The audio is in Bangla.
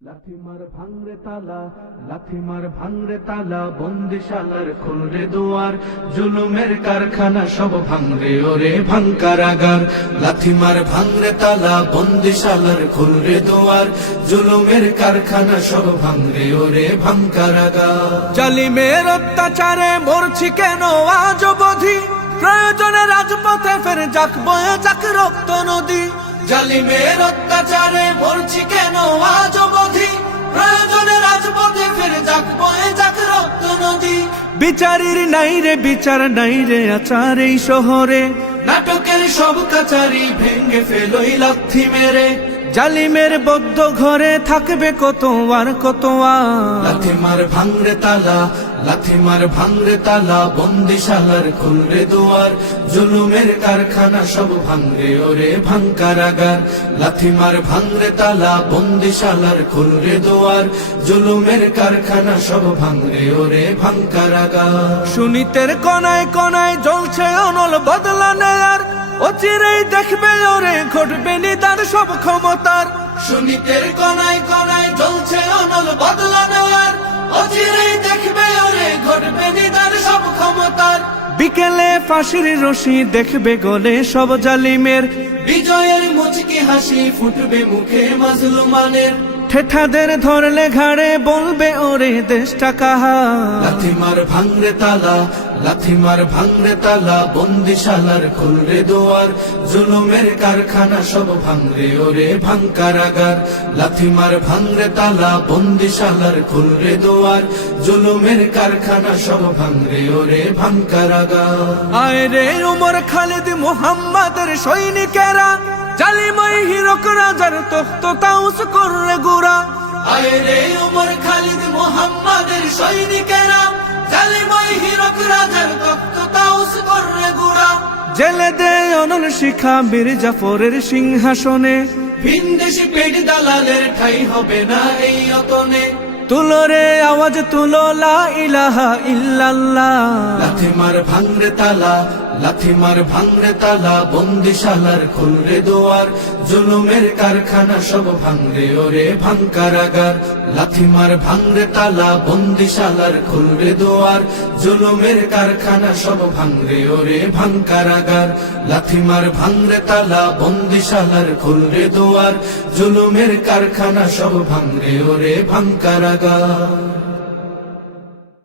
লাথিমার ভাঙরে তালা, লাথিমার ভাঙরে তালা, বন্দিশালার খুলরে দুয়ার, জুলুমের কারখানা সব ভাঙরে ওরে ভাঙকারাগার। লাথিমার ভাঙরে তালা, বন্দিশালার খুলরে দুয়ার, জুলুমের কারখানা সব ভাঙরে ওরে ভাঙকারাগার। জালিমের অত্যাচারে মরছি কেন আজ অবধি, প্রয়োজনে রাজপথে ফের যাক বয়ে যাক রক্ত নদী। জালিমের অত্যাচারে মরছি কেন আজ অবধি, প্রয়োজনে রাজপথে ফের যাক বয়ে যাক রক্ত নদী। বিচারের নাই রে বিচার নাই রে আচার এই শহরে, নাটকের সব কাচারি ভেঙ্গে ফেলোই লাথি মেরে। জালিমের বদ্ধ ঘরে থাকবে কত আর কত আর। লাথিমার ভাঙরে তালা, লাথিমার ভাঙরে তালা, বন্দিশালার খুলরে দুয়ার, জুলুমের কারখানা সব ভাঙরে ওরে ভাঙকারাগার। লাথিমার ভাঙরে তালা, বন্দিশালার খুলরে দুয়ার, জুলুমের কারখানা সব ভাঙরে ওরে ভাঙকারাগার। সুনীতের কনায় কনায় জ্বলছে অনল বদলা নেয়ার, অচিরেই দেখবে ওরে ঘটবে নিদার সব ক্ষমতার। সুনীতের কনায় কনায় জ্বলছে অনল বদলা নেওয়ার, অচিরেই দেখবে ওরে ঘটবে নিদার সব ক্ষমতার। বিকেলে ফাঁসির রশি দেখবে গলে সব জালিমের, বিজয়ের মুচকি হাসি ফুটবে মুখে মাজলুমানের। ঠেঠাদের ধরলে ঘাড়ে বলবে ওরে দেশটা কাহার। লাথিমার ভাঙরে তালা, লাথিমার ভাঙরে তালা, বন্দিশালার খুলরে দুয়ার, জুলুমের কারখানা সব ভাঙরে ওরে ভাঙকারাগার। লাথিমার ভাঙরে তালা, বন্দিশালার খুলরে দুয়ার, জুলুমের কারখানা সব ভাঙরে ওরে ভাঙকারাগার। আয় রে উমর খালিদ মুহাম্মাদের সৈনিকেরা, জালিমাই হিরক রাজার তখ্ত তাউস করলে গুড়া। আয় রে উমর খালিদ মুহাম্মাদের সৈনিকেরা, জালিমাই হিরক রাজার তখ্ত তাউস করলে গুড়া। জেলে দে অনল শিখা বীর জাফরের সিংহাসনে, ভিনদেশি পেট দালালের ঠাই হবে না এই অতনে। তুলো রে আওয়াজ তুলো লা ইলাহা ইল্লাল্লাহ। লাথিমার ভাঙরে তালা, লাথিমার ভাঙরে তালা, বন্দিশালার খুলরে দুয়ার, জুলুমের কারখানা সব ভাঙরে ওরে ভাঙকারাগার। লাথিমার ভাঙরে তালা, বন্দিশালার খুলরে দুয়ার, জুলুমের কারখানা সব ভাঙরে ওরে ভাঙকারাগার। লাথিমার ভাঙরে তালা, বন্দিশালার খুলরে দুয়ার, জুলুমের কারখানা সব ভাঙরে ওরে ভাঙকারাগার।